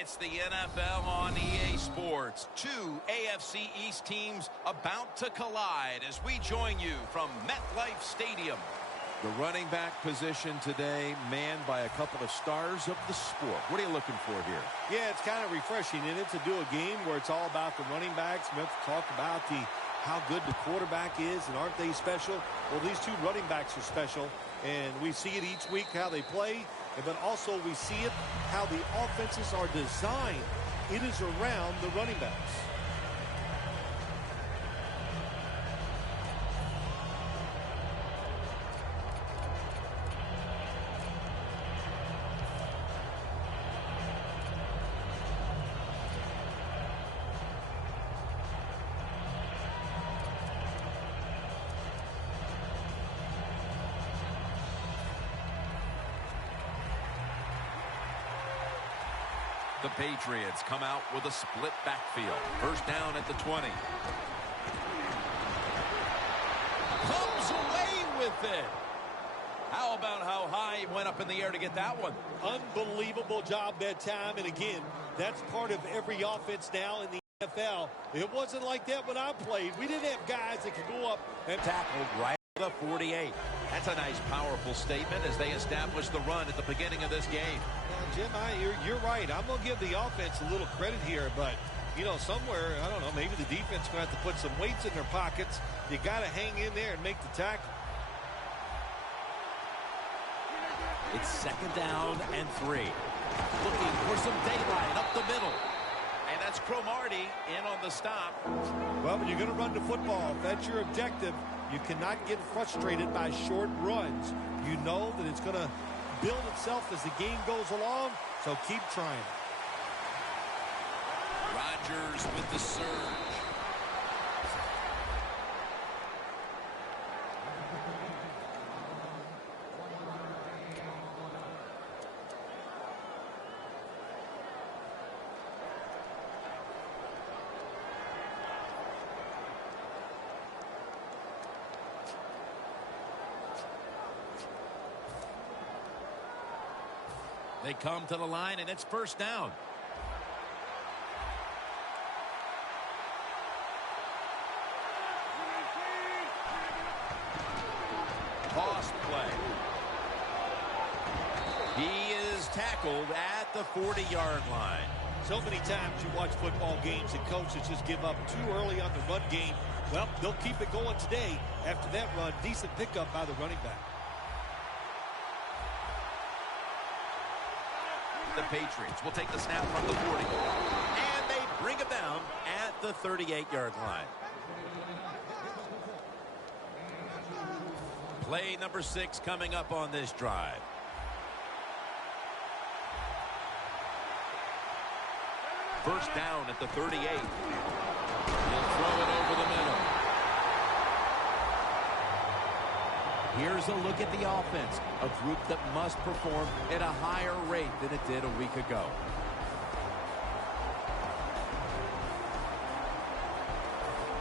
It's the NFL on EA Sports. Two AFC East teams about to collide as we join you from MetLife Stadium. The running back position today manned by a couple of stars of the sport. What are you looking for here? Yeah, it's kind of refreshing in it to do a game where it's all about the running backs. We have to talk about how good the quarterback is, and aren't they special? Well, these two running backs are special, and we see it each week how they play, but also we see it how the offenses are designed. It is around the running backs. The Patriots come out with a split backfield. First down at the 20. Comes away with it. How about how high he went up in the air to get that one? Unbelievable job that time. And again, that's part of every offense now in the NFL. It wasn't like that when I played. We didn't have guys that could go up and tackled right at the 48. That's a nice, powerful statement as they establish the run at the beginning of this game. Jim, you're right. I'm going to give the offense a little credit here, but, you know, somewhere, I don't know, maybe the defense is going to have to put some weights in their pockets. You got to hang in there and make the tackle. It's second down and 3. Looking for some daylight up the middle. And that's Cromartie in on the stop. Well, when you're going to run the football, if that's your objective, you cannot get frustrated by short runs. You know that it's going to build itself as the game goes along, so keep trying. Rodgers with the surge. They come to the line, and it's first down. Toss play. He is tackled at the 40-yard line. So many times you watch football games and coaches just give up too early on the run game. Well, they'll keep it going today. After that run, decent pickup by the running back. The Patriots will take the snap from the 40. And they bring him down at the 38-yard line. Play number 6 coming up on this drive. First down at the 38. He'll throw it over the middle. Here's a look at the offense, a group that must perform at a higher rate than it did a week ago.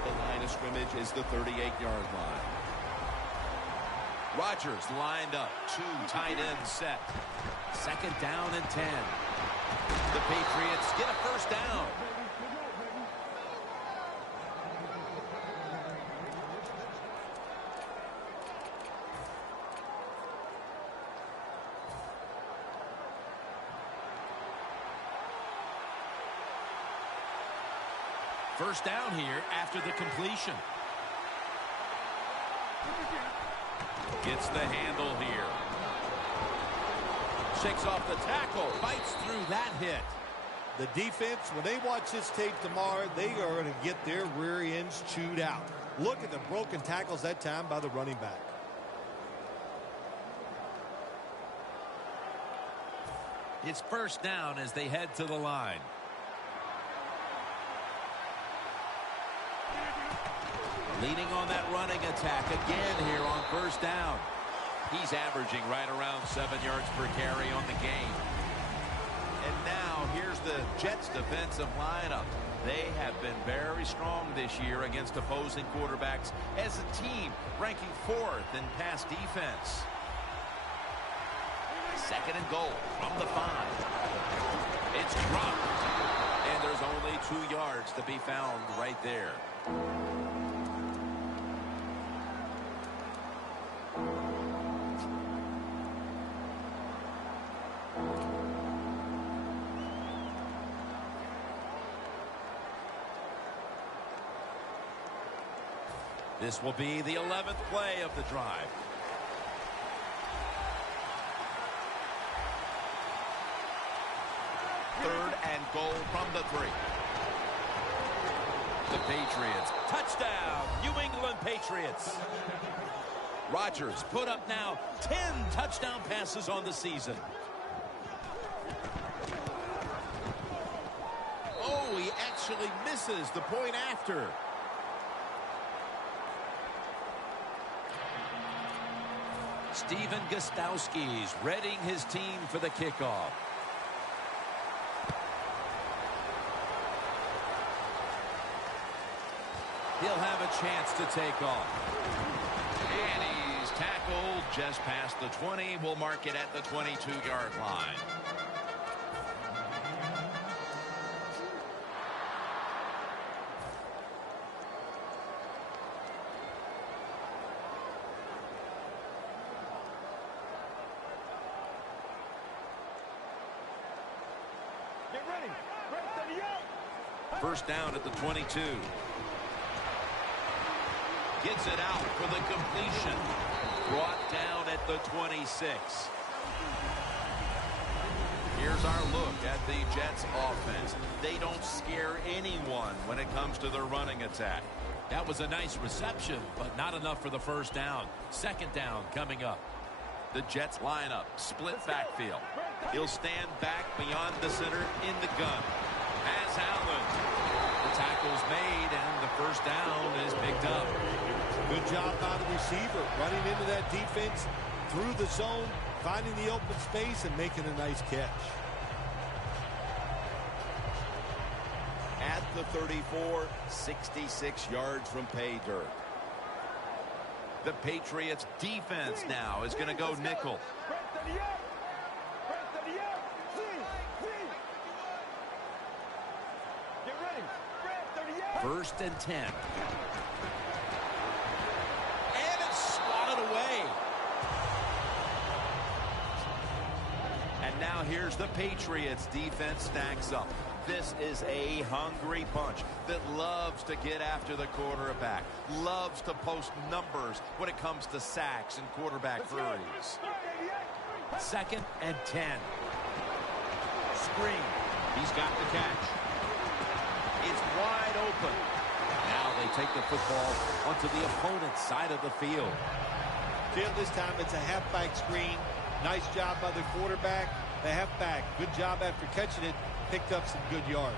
The line of scrimmage is the 38-yard line. Rodgers lined up, 2 tight ends set. Second down and 10. The Patriots get a first down. First down here after the completion. Gets the handle here. Shakes off the tackle. Fights through that hit. The defense, when they watch this tape tomorrow, they are going to get their rear ends chewed out. Look at the broken tackles that time by the running back. It's first down as they head to the line. Leaning on that running attack again here on first down. He's averaging right around 7 yards per carry on the game. And now here's the Jets defensive lineup. They have been very strong this year against opposing quarterbacks as a team, ranking 4th in pass defense. Second and goal from the 5. It's dropped. And there's only 2 yards to be found right there. This will be the 11th play of the drive. Third and goal from the 3. The Patriots. Touchdown, New England Patriots. Rodgers put up now 10 touchdown passes on the season. Oh, he actually misses the point after. Steven Gostowski's readying his team for the kickoff. He'll have a chance to take off. And he's tackled just past the 20. We'll mark it at the 22-yard line. Get ready. First down at the 22. Gets it out for the completion. Brought down at the 26. Here's our look at the Jets offense. They don't scare anyone when it comes to their running attack. That was a nice reception, but not enough for the first down. Second down coming up. The Jets lineup, split backfield. He'll stand back beyond the center in the gun. Has Allen. The tackle's made, and the first down is picked up. Good job by the receiver, running into that defense, through the zone, finding the open space, and making a nice catch. At the 34, 66 yards from pay dirt. The Patriots defense now is going to go nickel. First and 10. And it's swatted away. And now here's the Patriots defense stacks up. This is a hungry bunch that loves to get after the quarterback, loves to post numbers when it comes to sacks and quarterback hurries. Second and 10. Screen. He's got the catch. It's wide open. Now they take the football onto the opponent's side of the field. This time it's a halfback screen. Nice job by the quarterback. The halfback, good job after catching it. Picked up some good yards.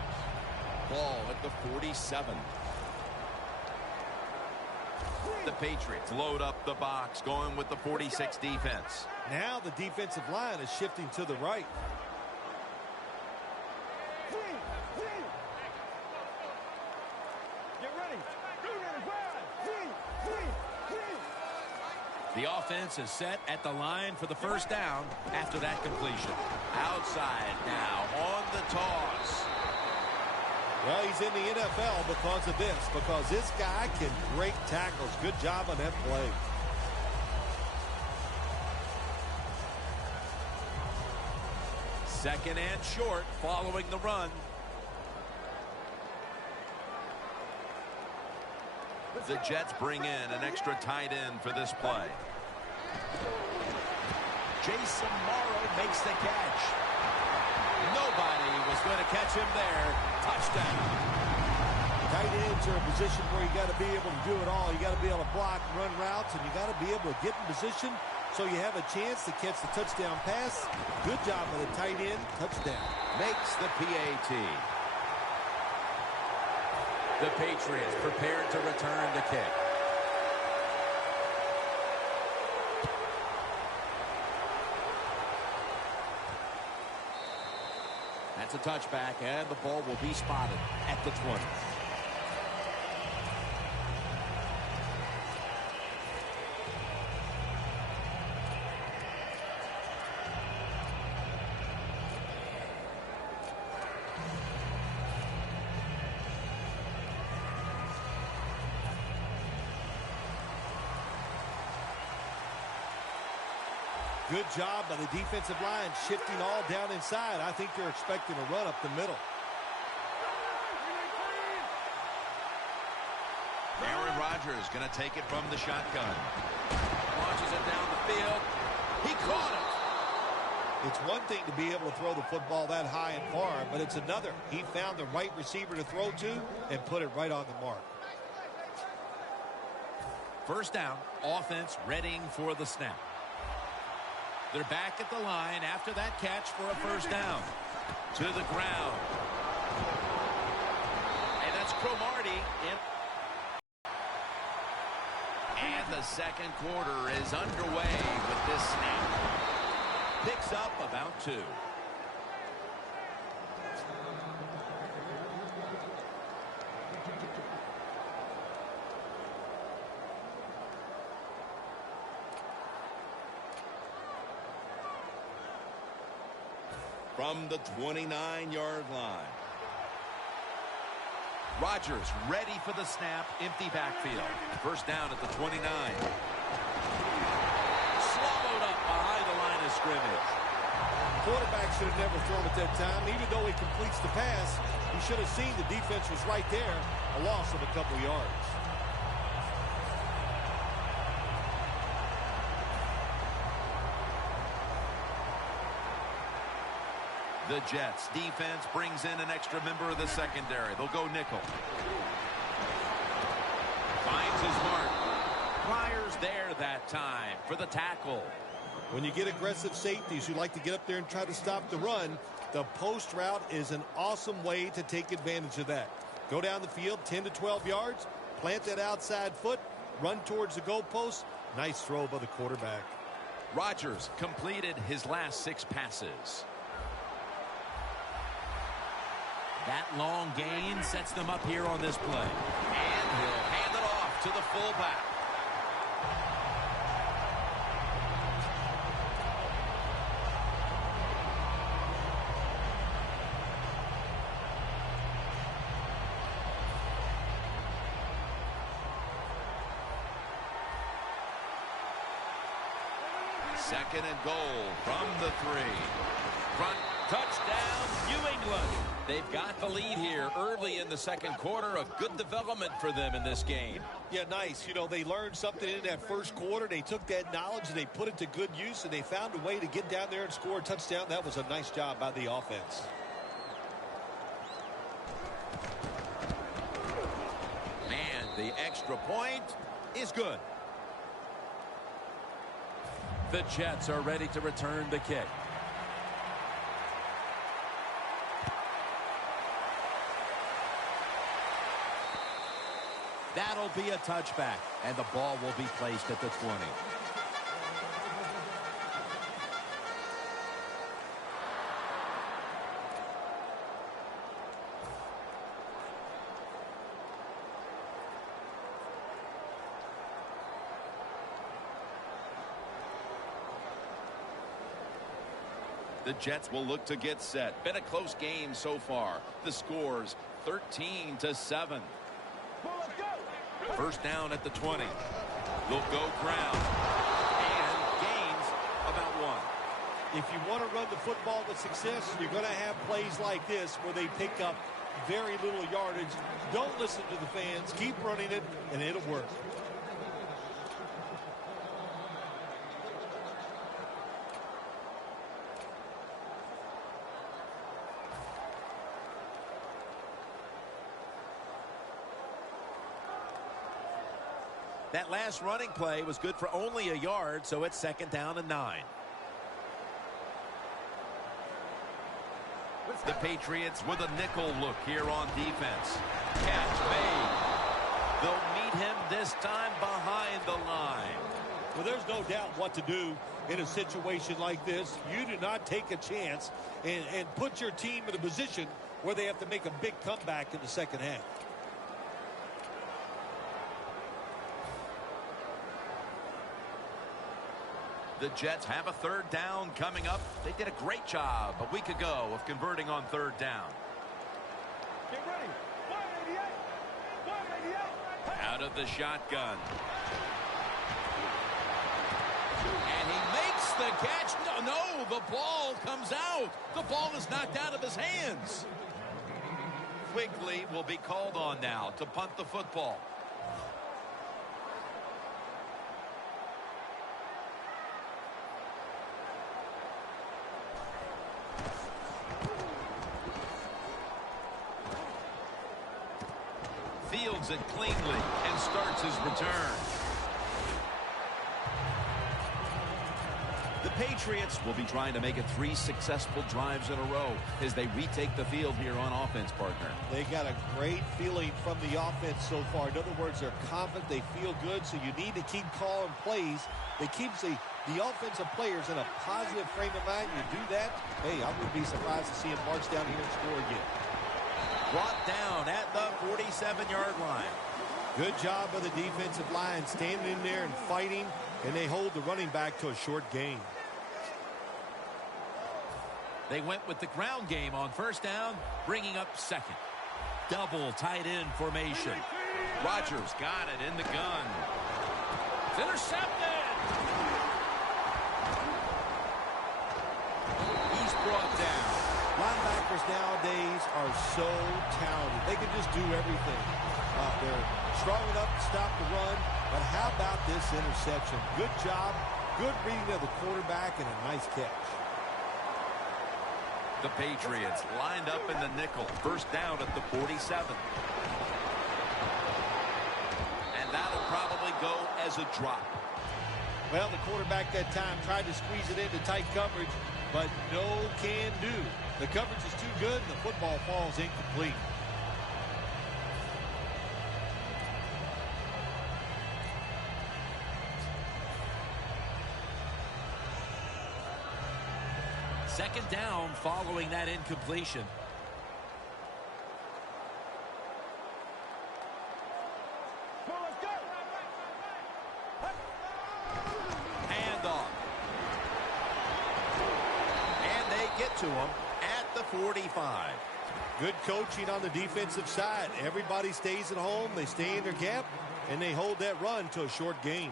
Ball at the 47. The Patriots load up the box, going with the 46 defense. Now the defensive line is shifting to the right. The offense is set at the line for the first down after that completion. Outside now on the toss. Well, he's in the NFL because of this, because this guy can break tackles. Good job on that play. Second and short following the run. The Jets bring in an extra tight end for this play. Jason Morrow makes the catch. Nobody was going to catch him there. Touchdown. Tight ends are a position where you got to be able to do it all. You got to be able to block, run routes, and you got to be able to get in position so you have a chance to catch the touchdown pass. Good job by the tight end. Touchdown. Makes the PAT. The Patriots prepared to return the kick. That's a touchback, and the ball will be spotted at the 20. Good job by the defensive line, shifting all down inside. I think they're expecting a run up the middle. Aaron Rodgers going to take it from the shotgun. Launches it down the field. He caught it. It's one thing to be able to throw the football that high and far, but it's another. He found the right receiver to throw to and put it right on the mark. First down, offense readying for the snap. They're back at the line after that catch for a first down. To the ground. And that's Cromartie in. And the second quarter is underway with this snap. Picks up about 2. From the 29-yard line. Rodgers ready for the snap. Empty backfield. First down at the 29. Swallowed up behind the line of scrimmage. Quarterback should have never thrown at that time. Even though he completes the pass, he should have seen the defense was right there. A loss of a couple yards. The Jets defense brings in an extra member of the secondary. They'll go nickel. Finds his mark. Pryor's there that time for the tackle. When you get aggressive safeties, you like to get up there and try to stop the run. The post route is an awesome way to take advantage of that. Go down the field 10 to 12 yards, plant that outside foot, run towards the goalpost. Nice throw by the quarterback. Rodgers completed his last 6 passes. That long gain sets them up here on this play. And he'll hand it off to the fullback. Second and goal from the 3. Front touchdown, New England. They've got the lead here early in the second quarter. A good development for them in this game. Yeah, nice. You know, they learned something in that first quarter. They took that knowledge and they put it to good use, and they found a way to get down there and score a touchdown. That was a nice job by the offense. And the extra point is good. The Jets are ready to return the kick. That'll be a touchback, and the ball will be placed at the 20. The Jets will look to get set. Been a close game so far. The score's 13-7. First down at the 20. They'll go ground. And gains about 1. If you want to run the football with success, you're going to have plays like this where they pick up very little yardage. Don't listen to the fans. Keep running it, and it'll work. That last running play was good for only a yard, so it's second down and 9. The Patriots with a nickel look here on defense. Catch made. They'll meet him this time behind the line. Well, there's no doubt what to do in a situation like this. You do not take a chance and put your team in a position where they have to make a big comeback in the second half. The Jets have a third down coming up. They did a great job a week ago of converting on third down. Get ready. 188. Out of the shotgun. And he makes the catch no, the ball comes out. The ball is knocked out of his hands. Quigley will be called on now to punt the football. Fields it cleanly and starts his return. The Patriots will be trying to make it 3 successful drives in a row as they retake the field here on offense, partner. They got a great feeling from the offense so far. In other words, they're confident, they feel good, so you need to keep calling plays that keeps the offensive players in a positive frame of mind. You do that, hey, I wouldn't be surprised to see him march down here and score again. Brought down at the 47-yard line. Good job of the defensive line standing in there and fighting, and they hold the running back to a short gain. They went with the ground game on first down, bringing up second. Double tight end formation. Rodgers got it in the gun. It's intercepted. He's brought down. Linebackers nowadays are so talented. They can just do everything. They're strong enough to stop the run, but how about this interception? Good job, good reading of the quarterback, and a nice catch. The Patriots lined up in the nickel. First down at the 47. And that'll probably go as a drop. Well, the quarterback that time tried to squeeze it into tight coverage, but no can do. The coverage is too good, and the football falls incomplete. Second down following that incompletion. Handoff. And they get to him at the 45. Good coaching on the defensive side. Everybody stays at home. They stay in their gap, and they hold that run to a short gain.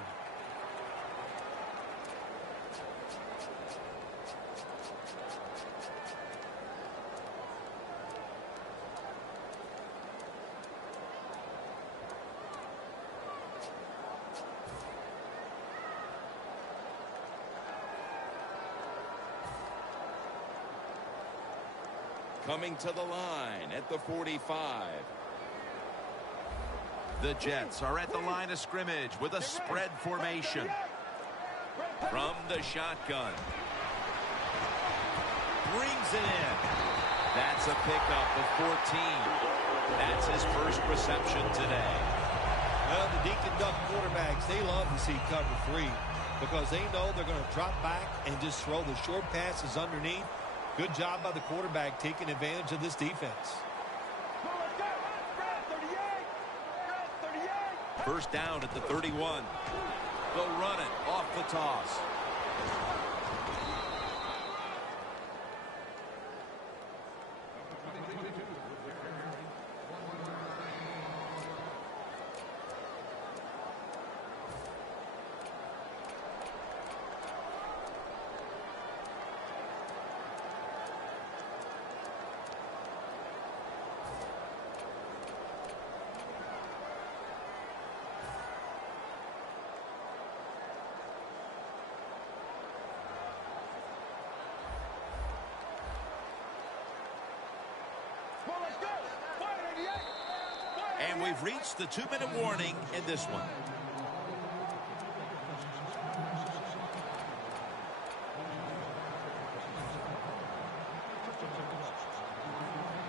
Coming to the line at the 45. The Jets are at the line of scrimmage with a spread formation. From the shotgun. Brings it in. That's a pickup of 14. That's his first reception today. Well, the dink and duck quarterbacks, they love to see cover 3 because they know they're going to drop back and just throw the short passes underneath. Good job by the quarterback taking advantage of this defense. First down at the 31. They'll run it off the toss. And we've reached the 2-minute warning in this one.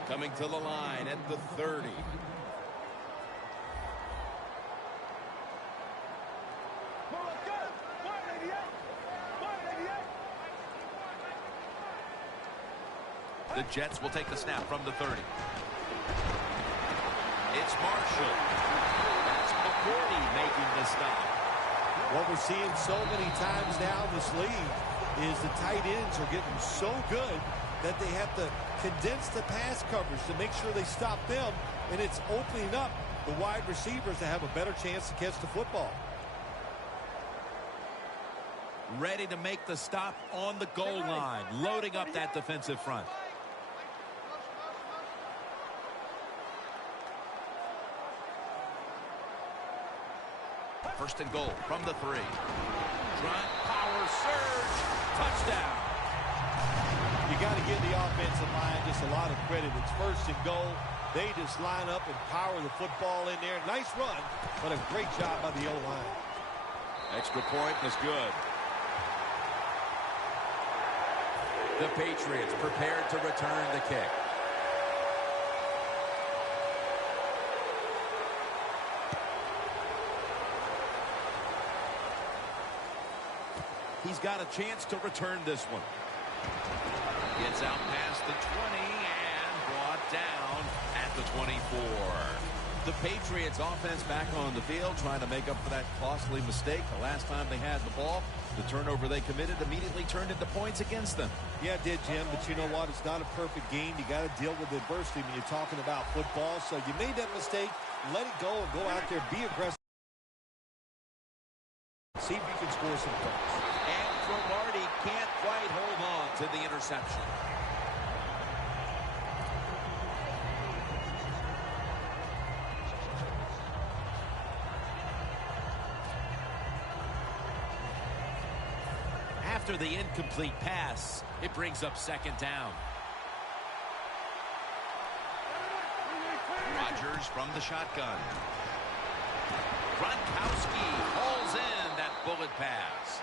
Coming to the line at the 30. The Jets will take the snap from the 30. It's Marshall. That's McCourty making the stop. What we're seeing so many times now in this league is the tight ends are getting so good that they have to condense the pass coverage to make sure they stop them, and it's opening up the wide receivers to have a better chance to catch the football. ready to make the stop on the goal line, loading up that defensive front. First and goal from the 3. Front power surge. Touchdown. You got to give the offensive line just a lot of credit. It's first and goal. They just line up and power the football in there. Nice run, but a great job by the O-line. Extra point is good. The Patriots prepared to return the kick. He's got a chance to return this one. Gets out past the 20 and brought down at the 24. The Patriots offense back on the field trying to make up for that costly mistake. The last time they had the ball, the turnover they committed immediately turned into points against them. Yeah, it did, Jim, but you know what? It's not a perfect game. You got to deal with adversity when you're talking about football. So you made that mistake, let it go and go out there, be aggressive. See if you can score some points. And Cromartie can't quite hold on to the interception. After the incomplete pass, it brings up second down. Rodgers from the shotgun. Gronkowski hauls in that bullet pass.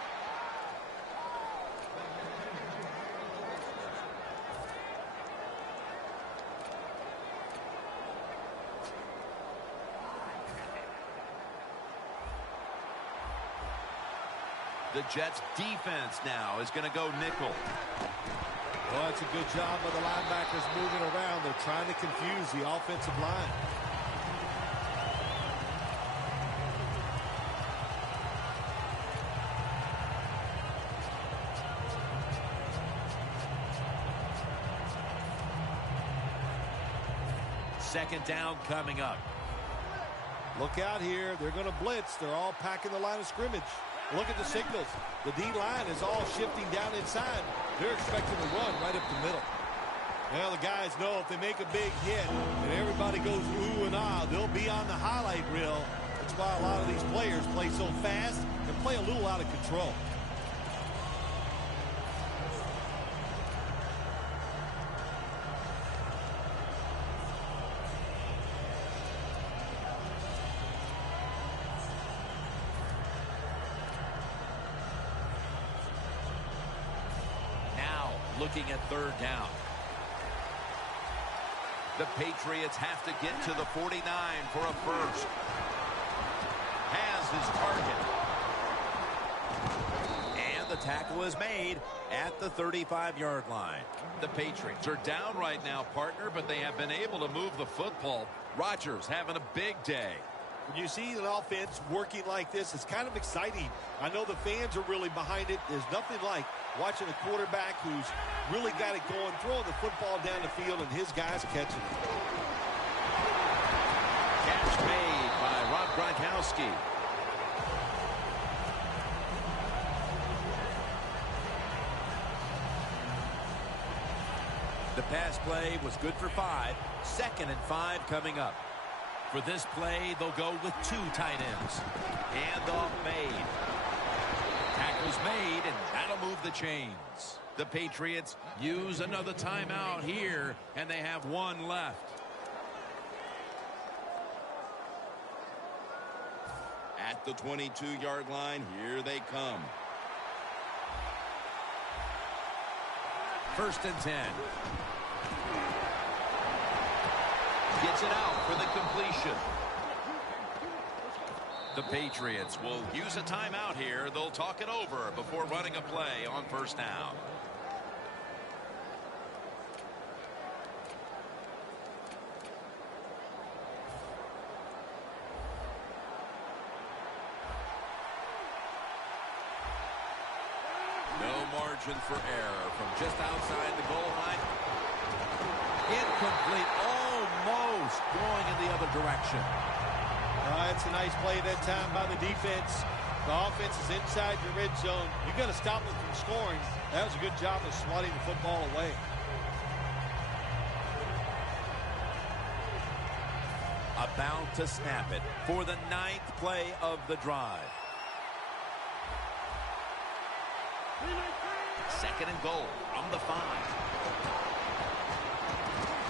The Jets defense now is going to go nickel. Well, that's a good job by the linebackers moving around. They're trying to confuse the offensive line. Second down coming up. Look out here. They're going to blitz. They're all packing the line of scrimmage. Look at the signals. The D-line is all shifting down inside. They're expecting to run right up the middle. Well, the guys know if they make a big hit and everybody goes ooh and ah, they'll be on the highlight reel. That's why a lot of these players play so fast and play a little out of control. Looking at third down. The Patriots have to get to the 49 for a first. Has his target. And the tackle is made at the 35-yard line. The Patriots are down right now, partner, but they have been able to move the football. Rodgers having a big day. When you see an offense working like this, it's kind of exciting. I know the fans are really behind it. There's nothing like watching a quarterback who's really got it going, throwing the football down the field, and his guys catching it. Catch made by Rob Gronkowski. The pass play was good for 5. 2nd and 5 coming up. For this play, they'll go with 2 tight ends. Handoff made. Tackle's made, and that'll move the chains. The Patriots use another timeout here, and they have 1 left. At the 22-yard line, here they come. 1st and 10. Gets it out for the completion. The Patriots will use a timeout here. They'll talk it over before running a play on 1st down. No margin for error from just outside the goal line. Incomplete, almost going in the other direction. It's a nice play that time by the defense. The offense is inside your red zone. You got to stop them from scoring. That was a good job of swatting the football away. About to snap it for the 9th play of the drive. 2nd and goal from the 5.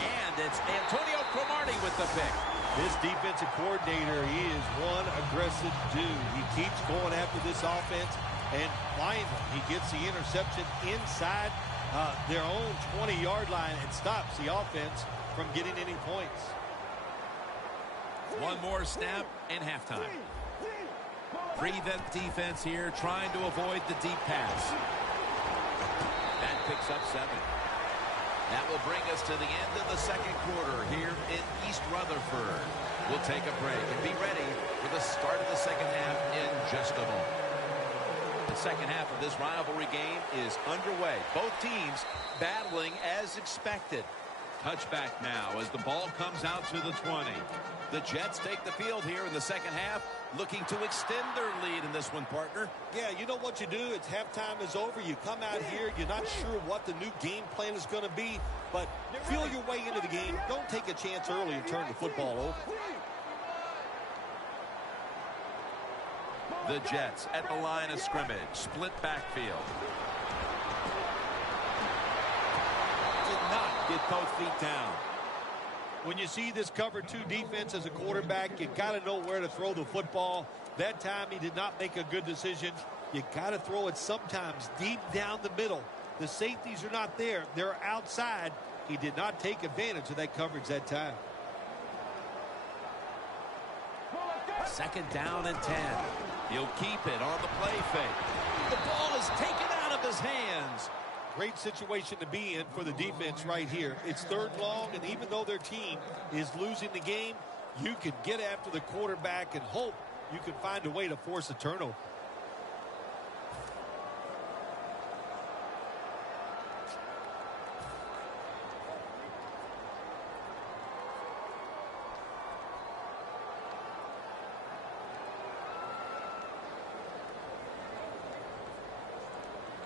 And it's Antonio Cromartie with the pick. This defensive coordinator, he is one aggressive dude. He keeps going after this offense and finally he gets the interception inside their own 20-yard line and stops the offense from getting any points. One more snap and halftime. Prevent defense here, trying to avoid the deep pass. That picks up 7. That will bring us to the end of the 2nd quarter here in East Rutherford. We'll take a break and be ready for the start of the 2nd half in just a moment. The 2nd half of this rivalry game is underway. Both teams battling as expected. Touchback now as the ball comes out to the 20. The Jets take the field here in the 2nd half, looking to extend their lead in this one, partner. Yeah, you know what you do? It's halftime is over. You come out here, you're not sure what the new game plan is going to be, but feel your way into the game. Don't take a chance early and turn the football over. The Jets at the line of scrimmage, split backfield. Did not get both feet down. When you see this cover 2 defense as a quarterback, you got to know where to throw the football. That time he did not make a good decision. You got to throw it sometimes deep down the middle. The safeties are not there. They're outside. He did not take advantage of that coverage that time. 2nd down and 10. He'll keep it on the play fake. The ball is taken out of his hands. Great situation to be in for the defense right here. It's 3rd long, and even though their team is losing the game, you can get after the quarterback and hope you can find a way to force a turnover.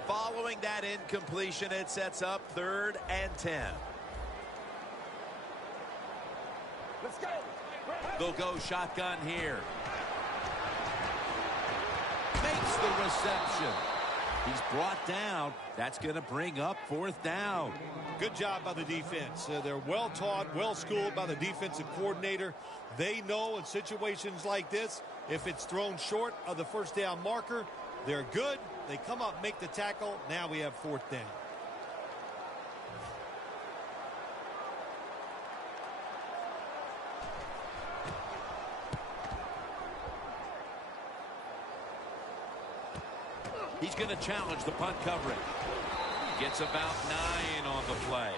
Following that incompletion, it sets up 3rd and 10. Let's go. They'll go shotgun here. Makes the reception. He's brought down. That's going to bring up 4th down. Good job by the defense. They're well taught, well schooled by the defensive coordinator. They know in situations like this, if it's thrown short of the 1st down marker, they're good. They come up, make the tackle. Now we have 4th down. He's going to challenge the punt coverage. Gets about 9 on the play.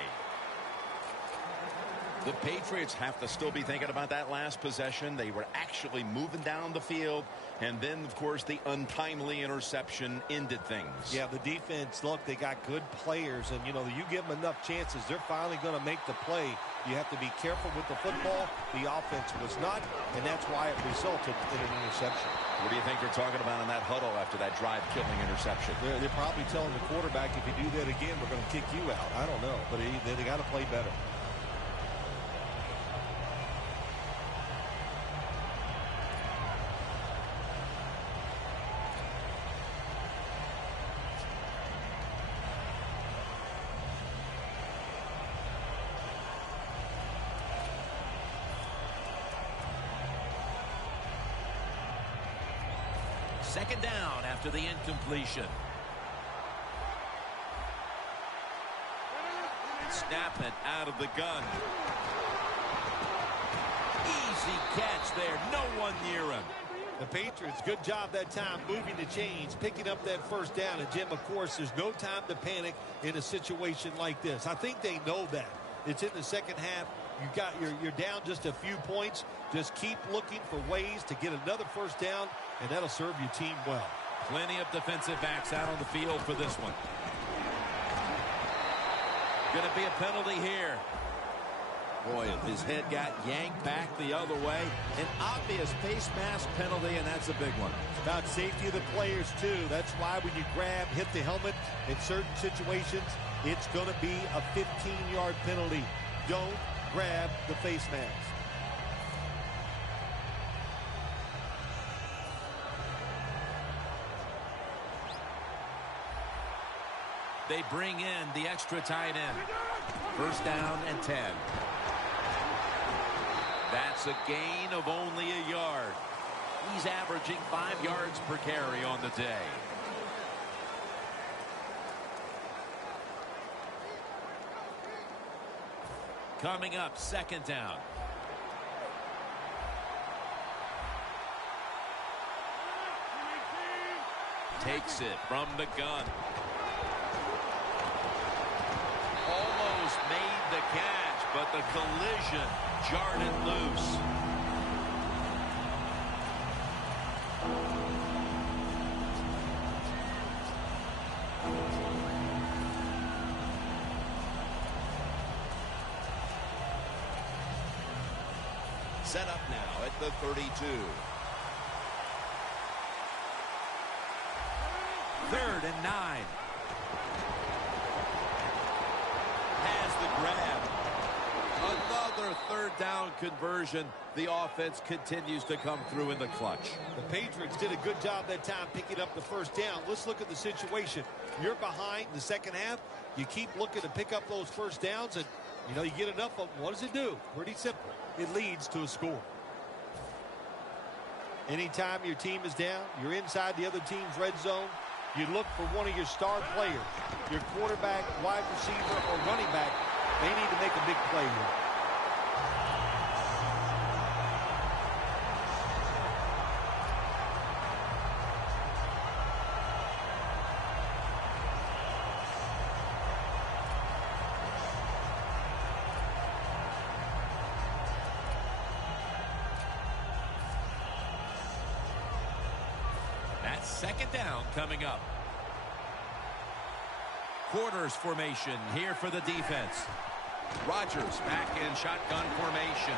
The Patriots have to still be thinking about that last possession. They were actually moving down the field. And then, of course, the untimely interception ended things. Yeah, the defense, look, they got good players. And, you know, you give them enough chances, they're finally going to make the play. You have to be careful with the football. The offense was not, and that's why it resulted in an interception. What do you think they're talking about in that huddle after that drive-killing interception? They're probably telling the quarterback, if you do that again, we're going to kick you out. I don't know, but they got to play better. Second down after the incompletion. Snap it out of the gun. Easy catch there. No one near him. The Patriots, good job that time moving the chains, picking up that 1st down. And, Jim, of course, there's no time to panic in a situation like this. I think they know that. It's in the 2nd half. You're down just a few points. Just keep looking for ways to get another 1st down, and that'll serve your team well. Plenty of defensive backs out on the field for this one. Going to be a penalty here. Boy, his head got yanked back the other way. An obvious face mask penalty, and that's a big one. It's about safety of the players, too. That's why when you grab, hit the helmet in certain situations, it's going to be a 15-yard penalty. Don't grab the face mask. They bring in the extra tight end. First down and 10. That's a gain of only a yard. He's averaging 5 yards per carry on the day. Coming up, second down. Takes it from the gun. Almost made the catch, but the collision jarred it loose. Set up now at the 32. Third and 9. Has the grab. Another third down conversion. The offense continues to come through in the clutch. The Patriots did a good job that time picking up the first down. Let's look at the situation. You're behind in the second half. You keep looking to pick up those first downs, and you know you get enough of them. What does it do? Pretty simple. It leads to a score. Anytime your team is down, you're inside the other team's red zone, you look for one of your star players, your quarterback, wide receiver, or running back. They need to make a big play here. That's second down coming up. Quarters formation here for the defense. Rodgers back in shotgun formation.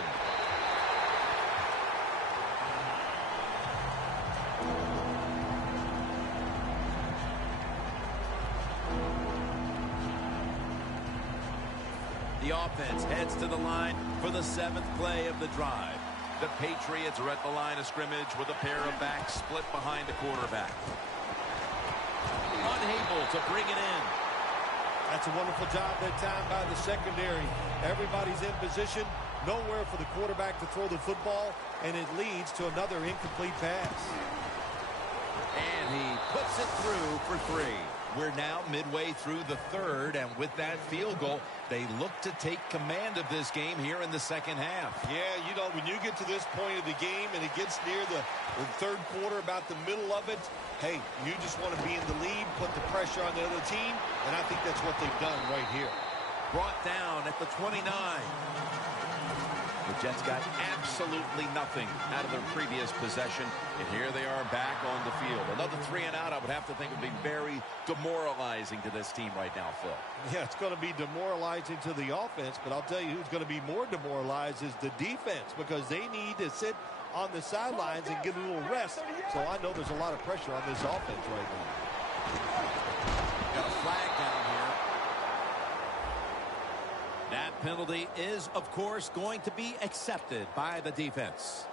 The offense heads to the line for the 7th play of the drive. The Patriots are at the line of scrimmage with a pair of backs split behind the quarterback. Unable to bring it in. That's a wonderful job that time by the secondary. Everybody's in position. Nowhere for the quarterback to throw the football, and it leads to another incomplete pass. And he puts it through for 3. We're now midway through the third, and with that field goal, they look to take command of this game here in the second half. Yeah, you know, when you get to this point of the game and it gets near the third quarter, about the middle of it, hey, you just want to be in the lead, put the pressure on the other team, and I think that's what they've done right here. Brought down at the 29. The Jets got absolutely nothing out of their previous possession, and here they are back on the field. Another 3 and out, I would have to think, would be very demoralizing to this team right now, Phil. Yeah, it's going to be demoralizing to the offense, but I'll tell you who's going to be more demoralized is the defense, because they need to sit on the sidelines and get a little rest. So I know there's a lot of pressure on this offense right now. Got a flag down here. That penalty is, of course, going to be accepted by the defense.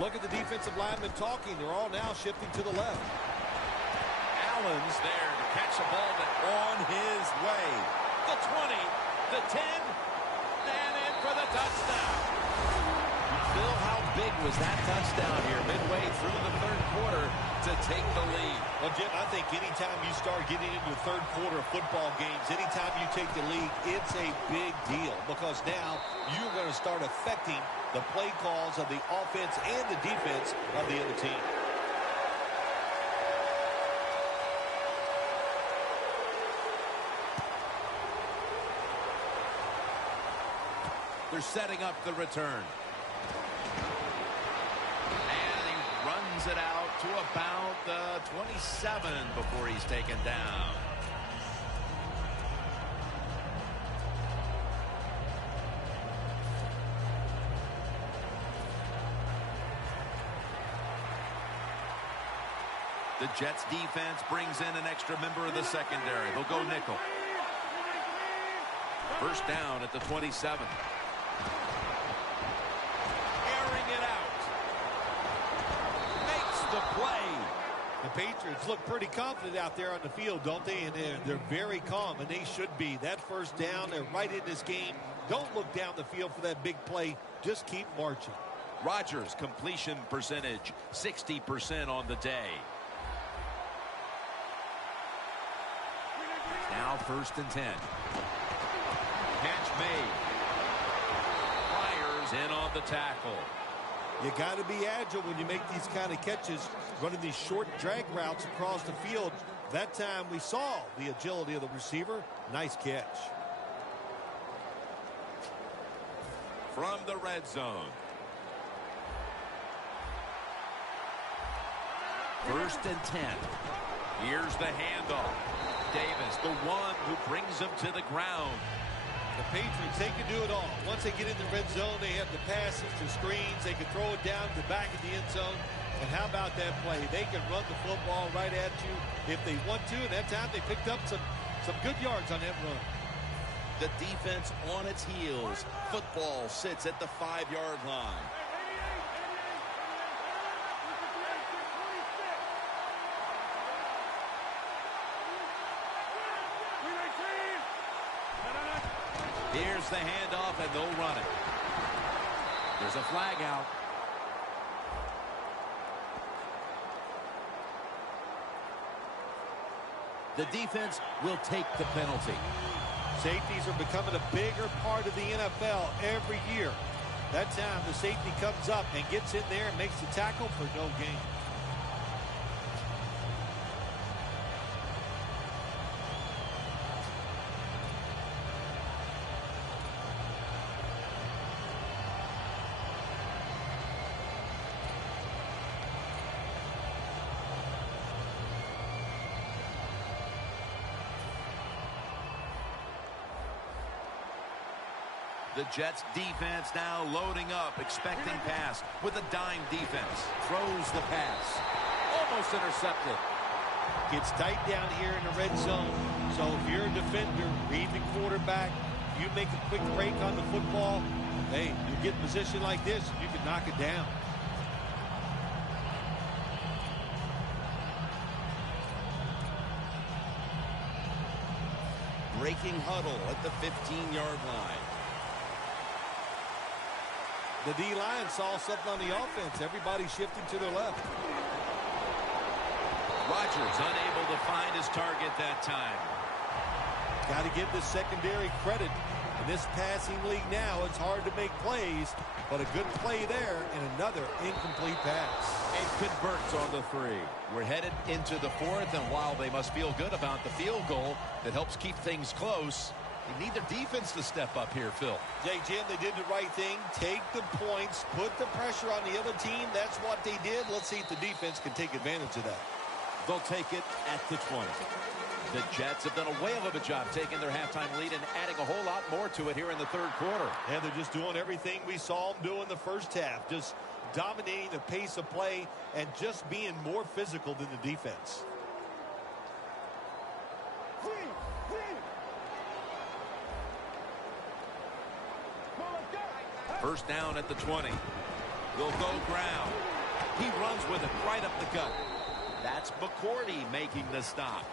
Look at the defensive linemen talking. They're all now shifting to the left. Allen's there to catch a ball that on his way. The 20, the 10, and in for the touchdown. Phil, how big was that touchdown here midway through the third quarter? to take the lead. Well, Jim, I think anytime you start getting into the third quarter of football games, anytime you take the lead, it's a big deal because now you're going to start affecting the play calls of the offense and the defense of the other team. They're setting up the return. And he runs it out to about the 27 before he's taken down. The Jets defense brings in an extra member of the secondary. They'll go nickel. First down at the 27. Airing it out. Makes the play. The Patriots look pretty confident out there on the field, don't they? And they're very calm, and they should be. That first down, they're right in this game. Don't look down the field for that big play. Just keep marching. Rodgers' completion percentage, 60% on the day. Now 1st and 10. Catch made. Fires in on the tackle. You got to be agile when you make these kind of catches, running these short drag routes across the field. That time we saw the agility of the receiver. Nice catch. From the red zone. 1st and 10. Here's the handoff. Davis, the one who brings him to the ground. The Patriots, they can do it all. Once they get in the red zone, they have the passes, the screens. They can throw it down to the back of the end zone. And how about that play? They can run the football right at you if they want to. And that time they picked up some good yards on that run. The defense on its heels. Football sits at the 5-yard line. Here's the handoff, and they'll run it. There's a flag out. The defense will take the penalty. Safeties are becoming a bigger part of the NFL every year. That time the safety comes up and gets in there and makes the tackle for no gain. The Jets defense now loading up, expecting pass with a dime defense. Throws the pass. Almost intercepted. Gets tight down here in the red zone. So if you're a defender, read the quarterback. You make a quick break on the football. Hey, you get in position like this, you can knock it down. Breaking huddle at the 15-yard line. The D-line saw something on the offense. Everybody shifting to their left. Rodgers unable to find his target that time. Got to give the secondary credit. In this passing league now, it's hard to make plays, but a good play there and another incomplete pass. And converts on the 3. We're headed into the 4th, and while they must feel good about the field goal that helps keep things close, they need their defense to step up here, Phil. Jay, Jim, they did the right thing. Take the points, put the pressure on the other team. That's what they did. Let's see if the defense can take advantage of that. They'll take it at the 20. The Jets have done a whale of a job taking their halftime lead and adding a whole lot more to it here in the 3rd quarter. And they're just doing everything we saw them do in the first half. Just dominating the pace of play and just being more physical than the defense. First down at the 20. They'll go ground. He runs with it right up the gut. That's McCourty making the stop.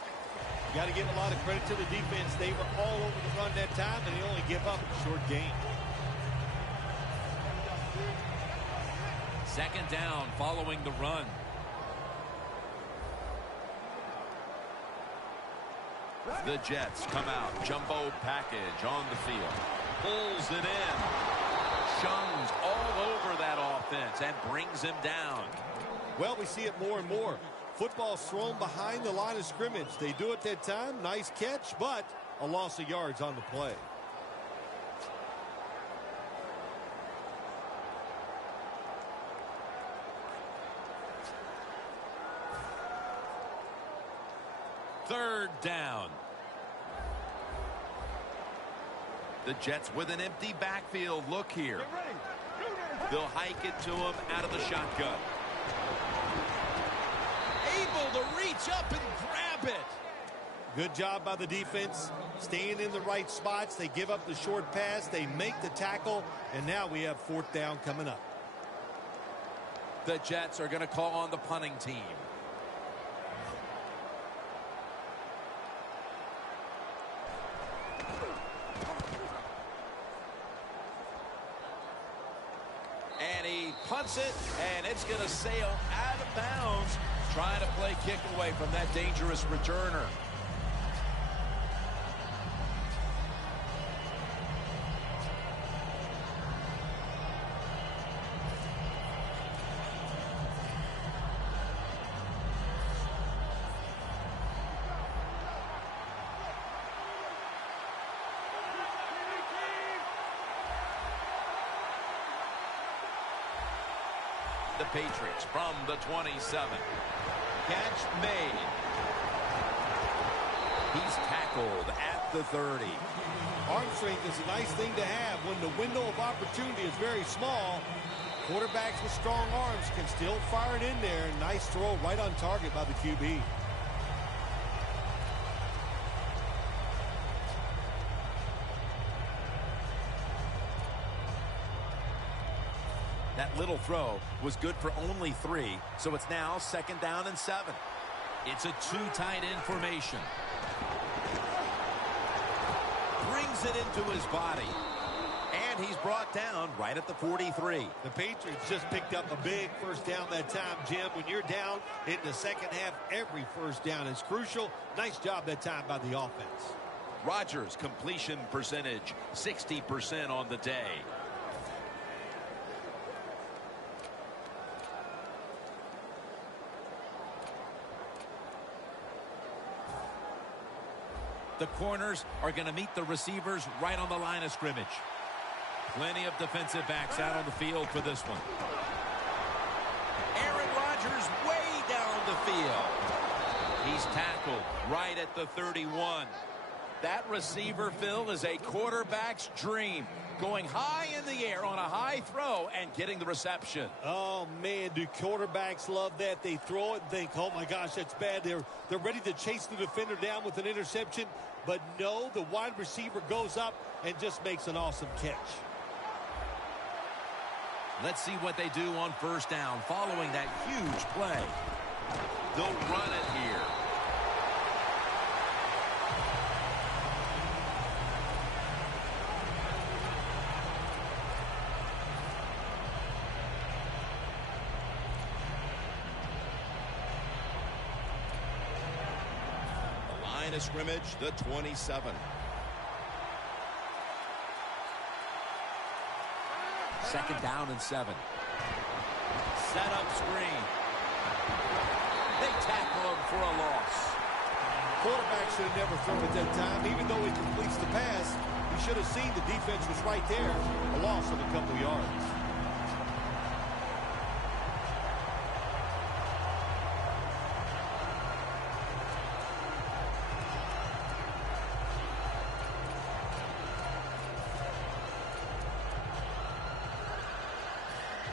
Got to give a lot of credit to the defense. They were all over the run that time, and they only give up a short gain. Second down following the run. The Jets come out. Jumbo package on the field. Pulls it in. Shuns all over that offense and brings him down. Well, we see it more and more. Football's thrown behind the line of scrimmage. They do it that time. Nice catch, but a loss of yards on the play. Third down. The Jets with an empty backfield look here. They'll hike it to him out of the shotgun. Able to reach up and grab it. Good job by the defense. Staying in the right spots. They give up the short pass. They make the tackle. And now we have fourth down coming up. The Jets are going to call on the punting team. And he punts it, and it's going to sail out of bounds, trying to play kick away from that dangerous returner. The Patriots from the 27. Catch made. He's tackled at the 30. Arm strength is a nice thing to have when the window of opportunity is very small. Quarterbacks with strong arms can still fire it in there. Nice throw right on target by the QB. That little throw was good for only 3, so it's now 2nd down and 7. It's a 2 tight end formation. Brings it into his body. And he's brought down right at the 43. The Patriots just picked up a big first down that time, Jim. When you're down in the second half, every first down is crucial. Nice job that time by the offense. Rodgers' completion percentage, 60% on the day. The corners are going to meet the receivers right on the line of scrimmage. Plenty of defensive backs out on the field for this one. Aaron Rodgers way down the field. He's tackled right at the 31. That receiver, Phil, is a quarterback's dream. Going high in the air on a high throw and getting the reception. Oh, man, do quarterbacks love that? They throw it and think, oh, my gosh, that's bad. They're ready to chase the defender down with an interception. But no, the wide receiver goes up and just makes an awesome catch. Let's see what they do on first down following that huge play. They'll run it here. Scrimmage, the 27. Second down and 7. Set up screen. They tackle him for a loss. Quarterback should have never thrown it that time. Even though he completes the pass, he should have seen the defense was right there. A loss of a couple yards.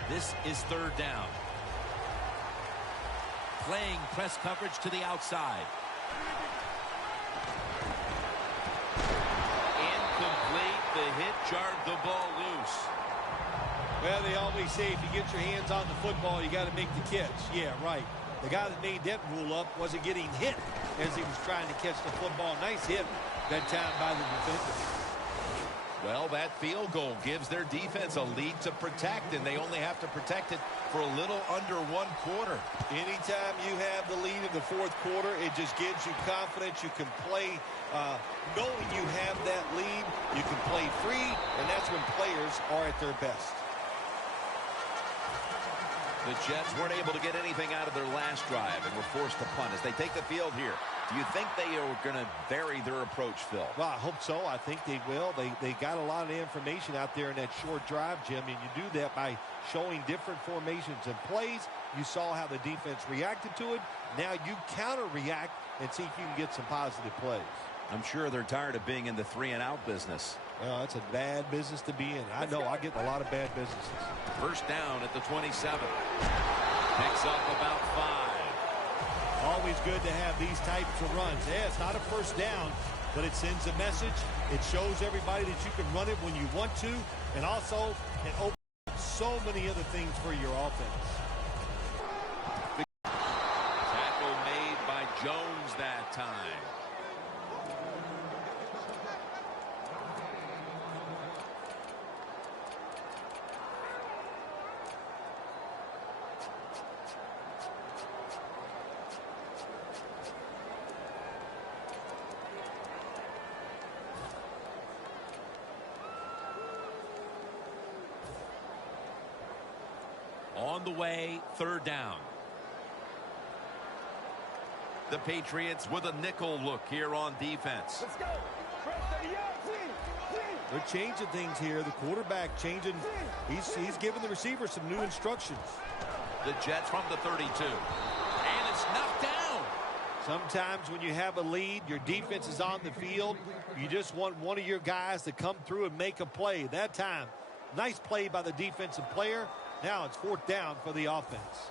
This is third down. Playing press coverage to the outside. Incomplete. The hit jarred the ball loose. Well, they always say if you get your hands on the football, you got to make the catch. Yeah, right. The guy that made that rule up wasn't getting hit as he was trying to catch the football. Nice hit that time by the defender. Well, that field goal gives their defense a lead to protect, and they only have to protect it for a little under 1 quarter. Anytime you have the lead in the fourth quarter, it just gives you confidence. You can play knowing you have that lead. You can play free, and that's when players are at their best. The Jets weren't able to get anything out of their last drive and were forced to punt as they take the field here. Do you think they are going to vary their approach, Phil? Well, I hope so. I think they will. They got a lot of information out there in that short drive, Jim, and you do that by showing different formations and plays. You saw how the defense reacted to it. Now you counter-react and see if you can get some positive plays. I'm sure they're tired of being in the 3-and-out business. Well, it's a bad business to be in. I know I get a lot of bad businesses. First down at the 27. Picks up about 5. Always good to have these types of runs. Yeah, it's not a first down, but it sends a message. It shows everybody that you can run it when you want to, and also it opens up so many other things for your offense. Tackle made by Jones that time. On the way, third down. The Patriots with a nickel look here on defense. Let's go. They're changing things here. The quarterback changing. He's giving the receiver some new instructions. The Jets from the 32. And it's knocked down. Sometimes when you have a lead, your defense is on the field. You just want one of your guys to come through and make a play. That time, nice play by the defensive player. Now it's fourth down for the offense.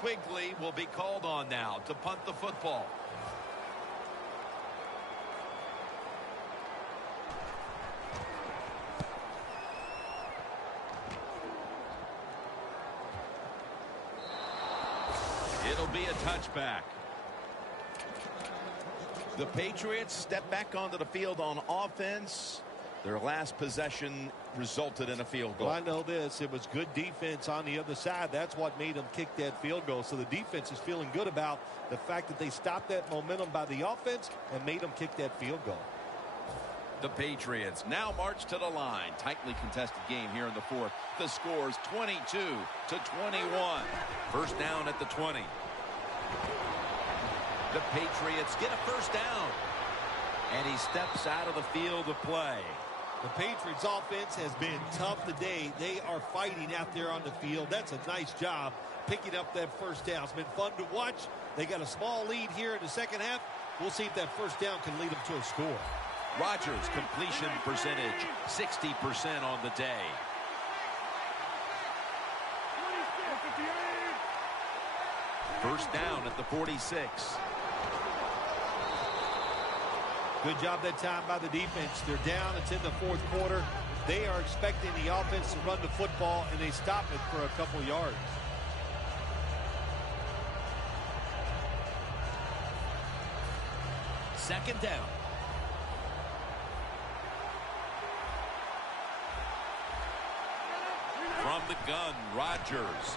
Quigley will be called on now to punt the football. It'll be a touchback. The Patriots step back onto the field on offense. Their last possession resulted in a field goal. Well, I know this. It was good defense on the other side. That's what made them kick that field goal. So the defense is feeling good about the fact that they stopped that momentum by the offense and made them kick that field goal. The Patriots now march to the line. Tightly contested game here in the fourth. The score's 22-21. First down at the 20. The Patriots get a first down. And he steps out of the field of play. The Patriots offense has been tough today. They are fighting out there on the field. That's a nice job picking up that first down. It's been fun to watch. They got a small lead here in the second half. We'll see if that first down can lead them to a score. Rodgers' completion percentage, 60% on the day. First down at the 46. Good job that time by the defense. They're down. It's in the fourth quarter. They are expecting the offense to run the football, and they stop it for a couple yards. Second down. From the gun, Rodgers.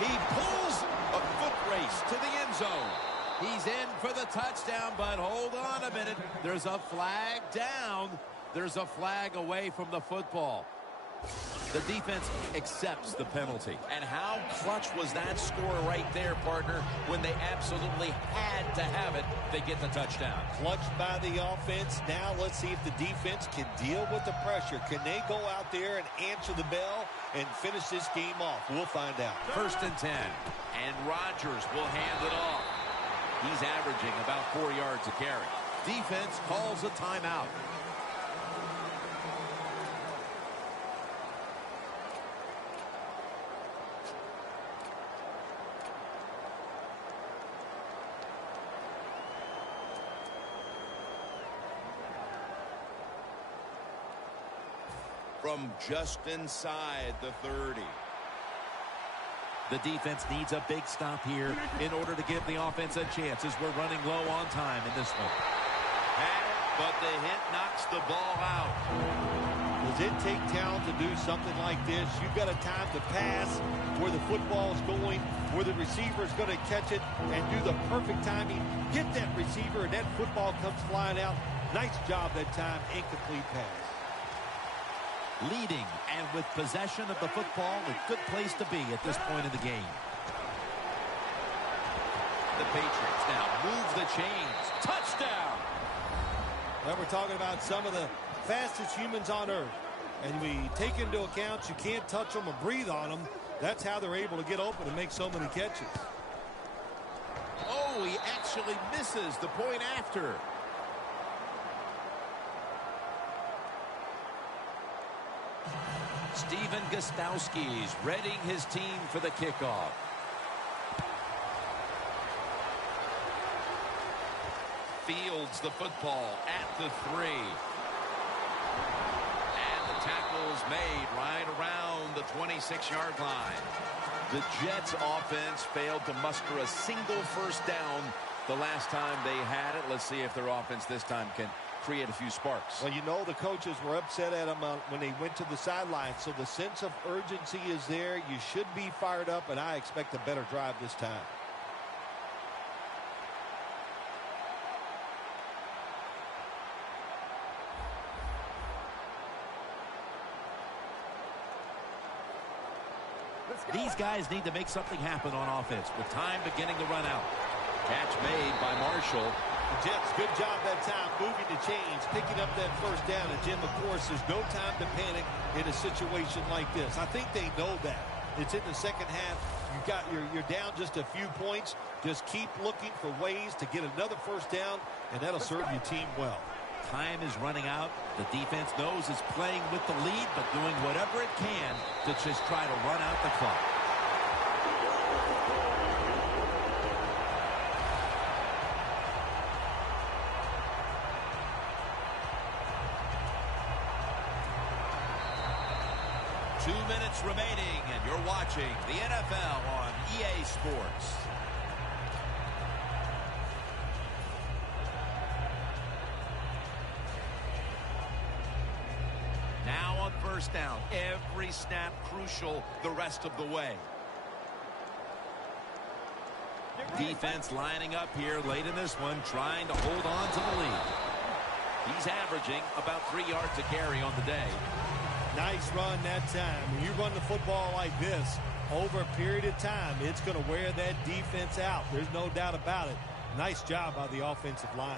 He pulls a foot race to the end zone. He's in for the touchdown, but hold on a minute. There's a flag down. There's a flag away from the football. The defense accepts the penalty. And how clutch was that score right there, partner, when they absolutely had to have it. They get the touchdown. Clutched by the offense. Now let's see if the defense can deal with the pressure. Can they go out there and answer the bell and finish this game off? We'll find out. First and 10. And Rodgers will hand it off. He's averaging about 4 yards a carry. Defense calls a timeout. From just inside the 30. The defense needs a big stop here in order to give the offense a chance as we're running low on time in this one. But the hit knocks the ball out. Does it take talent to do something like this? You've got a time to pass where the football is going, where the receiver is going to catch it and do the perfect timing. Get that receiver and that football comes flying out. Nice job that time. Incomplete pass. Leading and with possession of the football, a good place to be at this point in the game. The Patriots now move the chains. Touchdown! Now we're talking about some of the fastest humans on earth. And we take into account you can't touch them or breathe on them. That's how they're able to get open and make so many catches. Oh, he actually misses the point after. Steven Gostowski's readying his team for the kickoff. Fields the football at the 3. And the tackle's made right around the 26-yard line. The Jets offense failed to muster a single first down the last time they had it. Let's see if their offense this time can create a few sparks. Well, you know the coaches were upset at them when they went to the sideline, so the sense of urgency is there. You should be fired up, and I expect a better drive this time. These guys need to make something happen on offense with time beginning to run out. Catch made by Marshall. The Jets, good job that time, moving the chains, picking up that first down. And, Jim, of course, there's no time to panic in a situation like this. I think they know that. It's in the second half. You're down just a few points. Just keep looking for ways to get another first down, and that'll serve your team well. Time is running out. The defense knows it's playing with the lead, but doing whatever it can to just try to run out the clock. Minutes remaining, and you're watching the NFL on EA Sports. Now on first down, every snap crucial the rest of the way. Defense lining up here late in this one, trying to hold on to the lead. He's averaging about 3 yards a carry on the day. Nice run that time. When you run the football like this over a period of time, it's going to wear that defense out. There's no doubt about it. Nice job by the offensive line.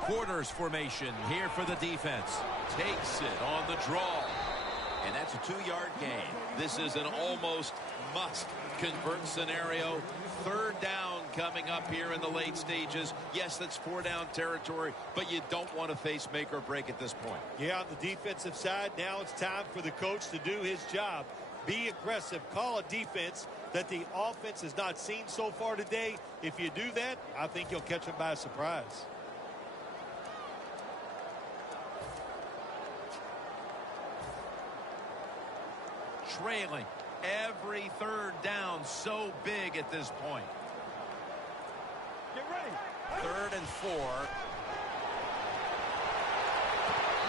Quarters formation here for the defense. Takes it on the draw. And that's a 2-yard gain. This is an almost must-convert scenario. Third down coming up here in the late stages. Yes, that's 4-down territory, but you don't want to face make or break at this point. Yeah, on the defensive side, now it's time for the coach to do his job. Be aggressive. Call a defense that the offense has not seen so far today. If you do that, I think you'll catch them by surprise. Trailing. Every third down so big at this point. Get ready. 3rd and 4.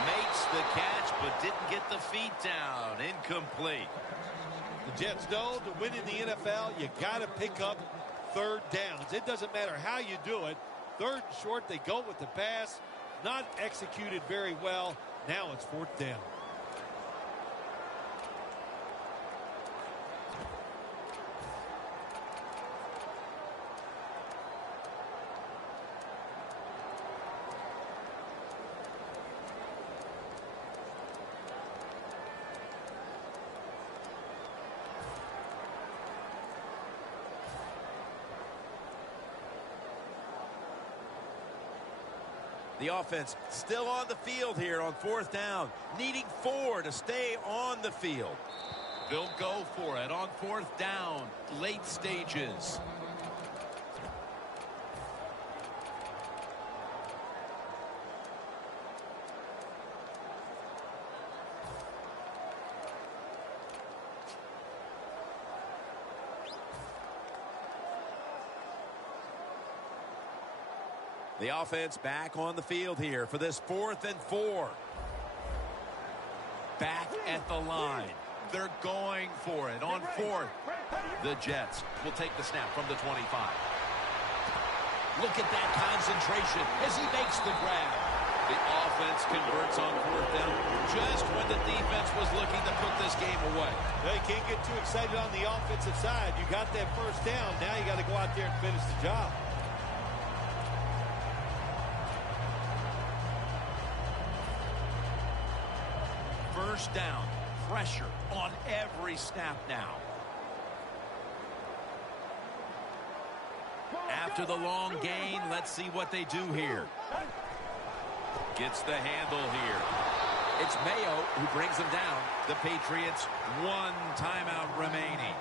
Makes the catch, but didn't get the feet down. Incomplete. The Jets know to win in the NFL, you got to pick up third downs. It doesn't matter how you do it. 3rd and short, they go with the pass. Not executed very well. Now it's 4th down. The offense still on the field here on 4th down, needing 4 to stay on the field. They'll go for it on 4th down, late stages. The offense back on the field here for this 4th and 4. Back at the line. They're going for it on 4th. The Jets will take the snap from the 25. Look at that concentration as he makes the grab. The offense converts on 4th down just when the defense was looking to put this game away. Well, you can't get too excited on the offensive side. You got that first down. Now you got to go out there and finish the job. First down. Pressure on every snap now. After the long gain, let's see what they do here. Gets the handle here. It's Mayo who brings them down. The Patriots, 1 timeout remaining.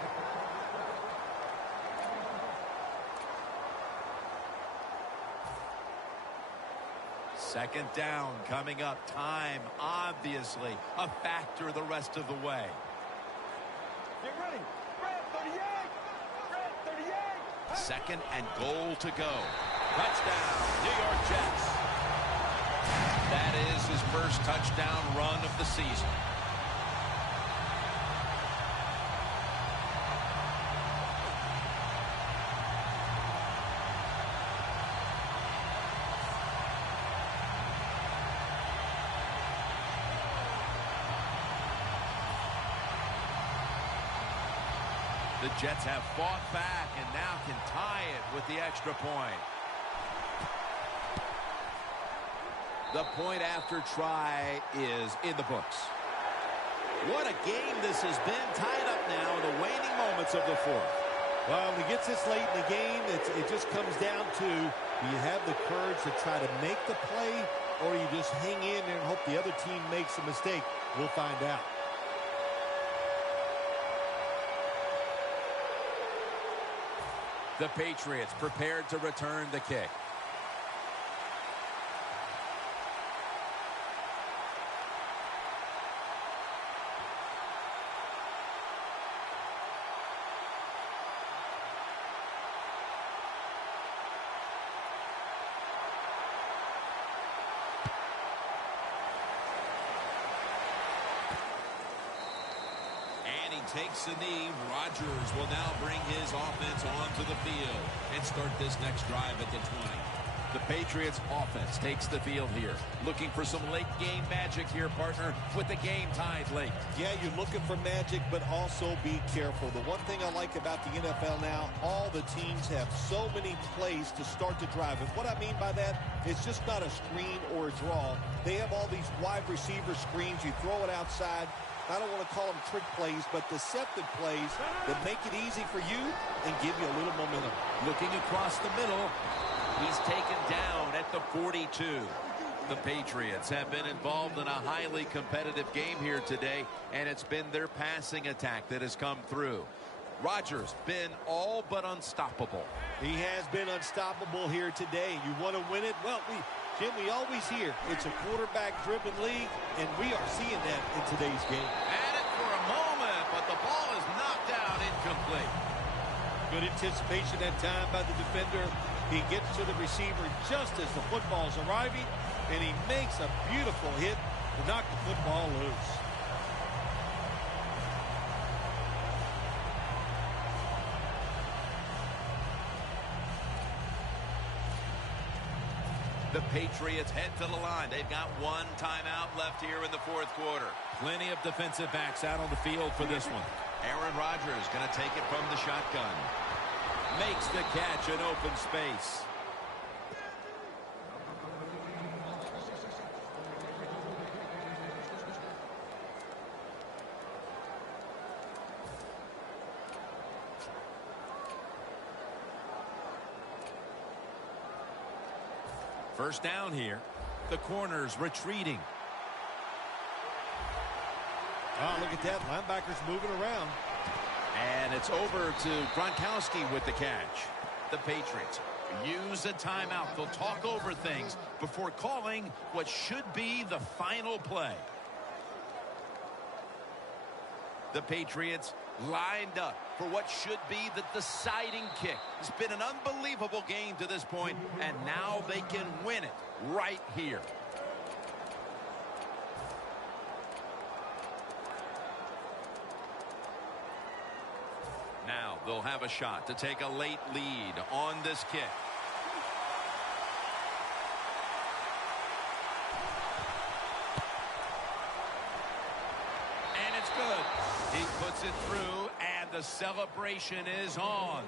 Second down coming up. Time, obviously, a factor the rest of the way. Get ready. Red 38. Red 38. Second and goal to go. Touchdown, New York Jets. That is his first touchdown run of the season. The Jets have fought back and now can tie it with the extra point. The point after try is in the books. What a game this has been, tied up now in the waning moments of the 4th. Well, when it gets this late in the game, it just comes down to, do you have the courage to try to make the play, or you just hang in there and hope the other team makes a mistake? We'll find out. The Patriots prepared to return the kick. Takes a knee. Rodgers will now bring his offense onto the field and start this next drive at the 20. The Patriots offense takes the field here. Looking for some late game magic here, partner, with the game tied late. Yeah, you're looking for magic, but also be careful. The one thing I like about the NFL now, all the teams have so many plays to start the drive. And what I mean by that, it's just not a screen or a draw. They have all these wide receiver screens. You throw it outside. I don't want to call them trick plays, but deceptive plays that make it easy for you and give you a little momentum. Looking across the middle, he's taken down at the 42. The Patriots have been involved in a highly competitive game here today, and it's been their passing attack that has come through. Rodgers been all but unstoppable. He has been unstoppable here today. You want to win it? Well, Jim, we always hear it's a quarterback-driven league, and we are seeing that in today's game. At it for a moment, but the ball is knocked out incomplete. Good anticipation that time by the defender. He gets to the receiver just as the football is arriving, and he makes a beautiful hit to knock the football loose. The Patriots head to the line. They've got 1 timeout left here in the 4th quarter. Plenty of defensive backs out on the field for this one. Aaron Rodgers going to take it from the shotgun. Makes the catch in open space. First down here. The corners retreating. Oh, look at that. Linebackers moving around. And it's over to Gronkowski with the catch. The Patriots use a timeout. They'll talk over things before calling what should be the final play. The Patriots lined up for what should be the deciding kick. It's been an unbelievable game to this point, and now they can win it right here. Now they'll have a shot to take a late lead on this kick. And it's good. He puts it through, and the celebration is on.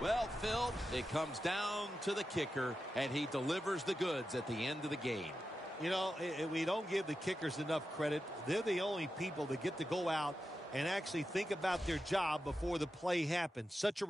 Well, Phil, it comes down to the kicker, and he delivers the goods at the end of the game. You know, we don't give the kickers enough credit. They're the only people that get to go out and actually think about their job before the play happens. Such a